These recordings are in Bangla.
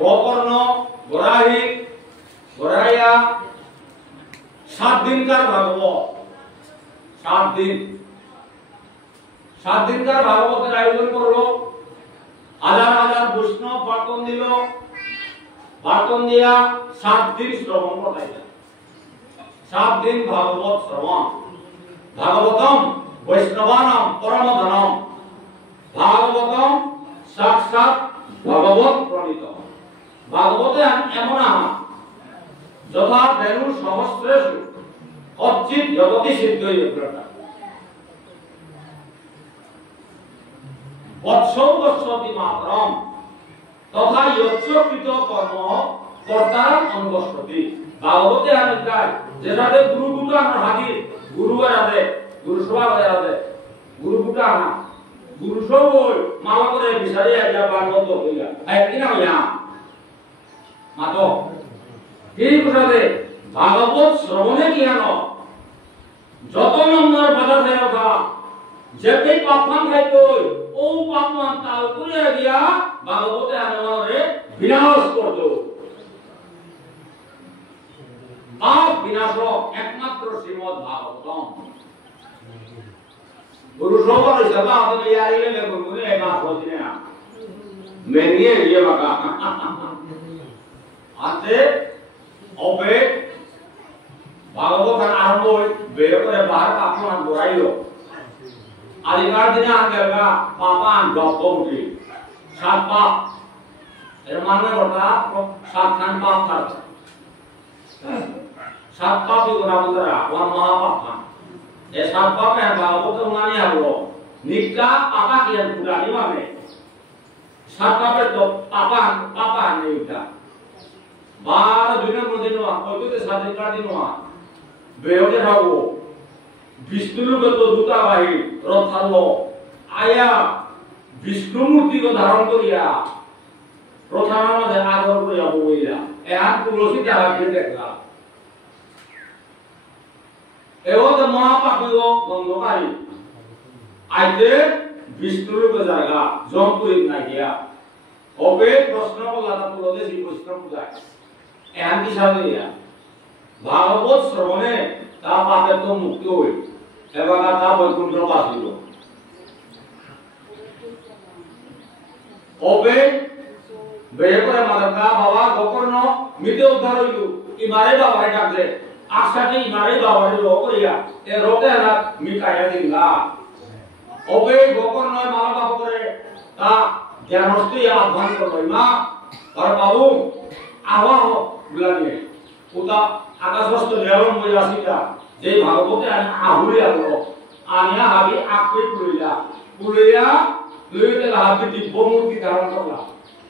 গোকর্ণ গোরাহি গোরাইয়া 7 দিনকার ভাগবত 7 দিনকার ভাগবতের আয়োজন করলো হাজার হাজার বৈষ্ণব বার্তন দিল বার্তন দিয়া 7 দিন শ্রবণ করাইলেন 7 দিন ভাগবত শ্রবণ ভাগবতম বৈষ্ণবানাম পরমধনম ভাগবতম সাক্ষাৎ ভগবত প্রণীত ভাগবতে এমন আহা যথা ধেনু সহস্রেষু অচ্চিত জগতি সিদ্ধই ব্রতা বৎসৌ বৎসতি মাতরম তথা যচ্চকৃত কর্ম কর্তারম অনবশ্যতি ভাগবতে আনকায় যেটাতে গুরুগুটো আমার হাজির গুরু আদে গুরু সভা আদে গুরুগুটো আনা গুরু সব মালা করে বিচারে যা ভাগবত হইয়া একদিন হইয়া মাতো এই কথাতে ভাগবত শ্রবণে কি আনো যত নম্বর বাধা থাকে কথা যেতে পাপমান খাইতো ও পাপমান তাল করে দিয়া ভাগবতে আনরে বিনাশ করতো পাপ বিনাশ একমাত্র শ্রীমদ ভাগবতম গুরু সবার হিসাবে আমাদের ইয়ারিলে লেখো মুনে এই মাস হচ্ছে না মেনিয়ে ইয়ে বাকা আছে অবে ভাগবত আরম্ভ বের করে বার আপনার গোড়াইলো আদিকার দিনে আনগেলগা পাপান দপমটি 7 পাপ এর মানে কথা 7 খান পাপ থাকে 7 পাপ গুণা বন্ধরা ওয়ান মহাপাপ খান এই 7 পাপে ভাগবত মানে হলো নিকা পাপা কি পুরানি মানে 7 পাপে তো পাপা নিকা বার দিনের মধ্যে নোয়া কইতে সাদিকার দিন নোয়া বেয়কে থাকো বিষ্ণুকে তো দূতাবাহী রথালো আয়া বিষ্ণু মূর্তিকে ধারণ করিয়া প্রধান মধ্যে আদর করিয়া বইলা এহান তুলসী যারা দেখলা এও তো মহাপাপী গন্ধকারী আইতে বিষ্ণুরূপে জায়গা জমপুরীত নাই গিয়া হবে প্রশ্ন করলা তুলতে শ্রী বৈষ্ণব পূজায় এহান কি সাথে ভাগবত শ্রবণে তা পাপের তো মুক্তি হই এবং তা বৈকুণ্ঠ বাসিল হবে বেয়ে করে মাদাকা বাবা গোকর্ণ মিতে উদ্ধার হইল ইমারে বাবারে ডাকলে আশাকে ইমারে বাবারে লোক করিয়া এ রোকে না মিটাইয়া দিলা হবে গোকর্ণ মালা বাবা করে তা জ্ঞানস্থই আহ্বান করলো মা আর বাবু আহ্বান বুলানিয়ে ওটা আকাশস্থ লেলন বই আসিটা যে ভাগবতে আহুলি আলো আনিয়া হাবি আকড়ি পুলিয়া লইতে হাবি দিব্যমূর্তি ধারণ করলা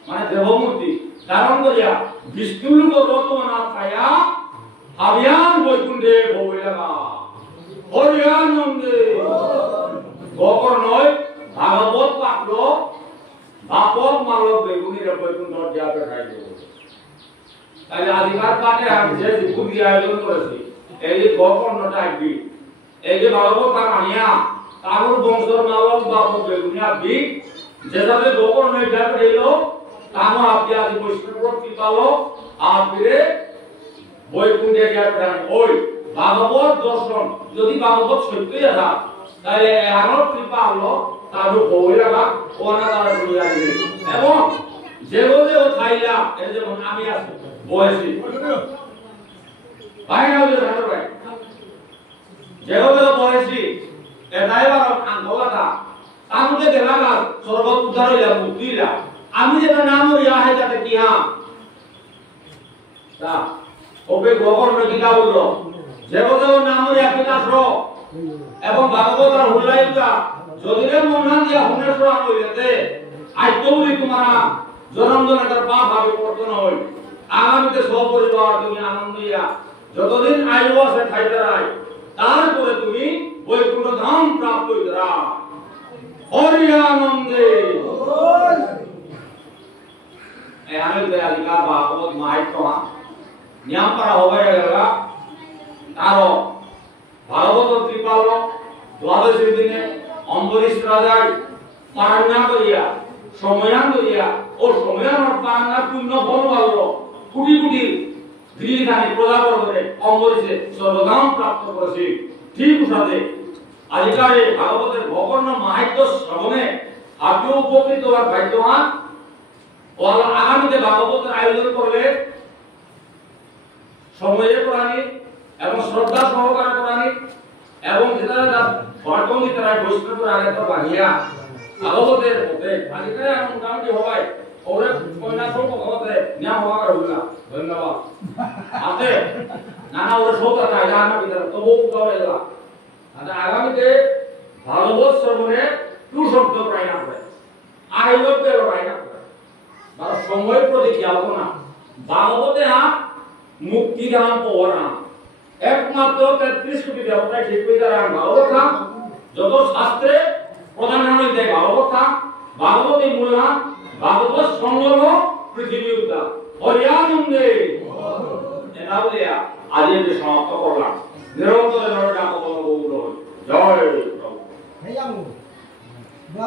মানে দেবমূর্তি ধারণ করিয়া বিষ্ণুর রতনা ছায়া হাবিয়ান বৈকুণ্ঠে বইলাগা হরিয়ানন্দে গোকর্ণয় ভাগবত পাকলো বাপক মালক বেগুনির বৈকুণ্ঠ যাবে খাইলো তাহলে আদিকার পাঠে আমি যে দুপুরি আয়োজন করেছি এই গোকর্ণটা একবি এই যে ভাগবত আনিয়া তারুর বংশর মালক বাপক বেগুনিয়া বি যেভাবে গোকর্ণ যাবে এলো তামো আপনি আদি বৈষ্ণব কৃপালো আপরে বৈকুণ্ঠে যাবে ওই ভাগবত দর্শন যদি ভাগবত সত্যই আছে তাহলে এর কৃপা হলো তার বই লাগা ওনা তারা দুনিয়া দিবে এবং যেভাবে ও থাইলা এই যেমন আমি আছি বয়সী ভাই না হলে জানো ভাই যেভাবে বয়সী এটাই বার আন্দোলনটা তার মধ্যে দেখা গেল সর্বত উদ্ধার হইলা মুক্তিলা আমি যেটা নাম হইয়া হয় তাতে কি হ্যাঁ তা ওকে গোকর্ণ গীতা বললো যেভাবে নাম হইয়া বিকাশ এবং ভাগবত আর হুল্লাইকা যদি রে মন দিয়া হুনেশ্বর হইলেতে আজ তৌরি তোমারা জনম জনতার পাপ ভাবে পরিবর্তন হই আগামীতে সব পরিবার তুমি আনন্দ ইয়া যতদিন আয়ু আছে খাইতে রাই তারপরে তুমি বৈকুণ্ঠ ধাম প্রাপ্ত হইতরা হরি আনন্দে এই আমি দয়ালিকা ভাগবত মাহাত্ম্য নিয়ম করা হবে গেলা তারও ভাগবত কৃপালো দ্বাদশীর দিনে অম্বরীশ রাজার পারণা করিয়া সময়ান লইয়া ও সময়ান পান্না পূর্ণ ফল ভালো কোটি কোটি গৃহদানী প্রজাবর্গরে অঙ্গরিছে সর্বদাম প্রাপ্ত করেছে ঠিক সাথে আজকালে ভাগবতের ভগবন্ন মাহাত্ম্য শ্রবণে আপনি উপকৃত হওয়ার ভাগ্যবান ও আগামীতে ভাগবতের আয়োজন করলে সময়ে প্রাণী এবং শ্রদ্ধা সহকারে প্রাণী এবং যেটা ভট্টঙ্গি তারা বৈষ্ণবের আগে তো বাহিয়া ভাগবতের মধ্যে আজকালে মোটামুটি হওয়ায় ওরে কন্যা সৌক ভগবতে নিয়ম হওয়া করে হইল না ধন্যবাদ আছে নানা ওরে সৌতা নাই জানা ভিতরে তবু উঠা হয়ে গেল আগামীতে ভাগবত শ্রবণে টু শব্দ প্রায় না করে আইলকে প্রায় না করে মানে সময় প্রতি খেয়াল না ভাগবতে মুক্তিধাম পড়া একমাত্র 33 কোটি দেবতায় ঠিক হয়ে দাঁড়ান ভাগবত নাম যত শাস্ত্রে প্রধান নাম হইতে ভাগবত নাম ভাগবতী মূল নাম ভাগবত সংগ্রহ পৃথিবী উদ্ধার হরিয়ানন্দে এটা বলে আজ সমাপ্ত করলাম নিরন্তরে নরডা কবল গৌর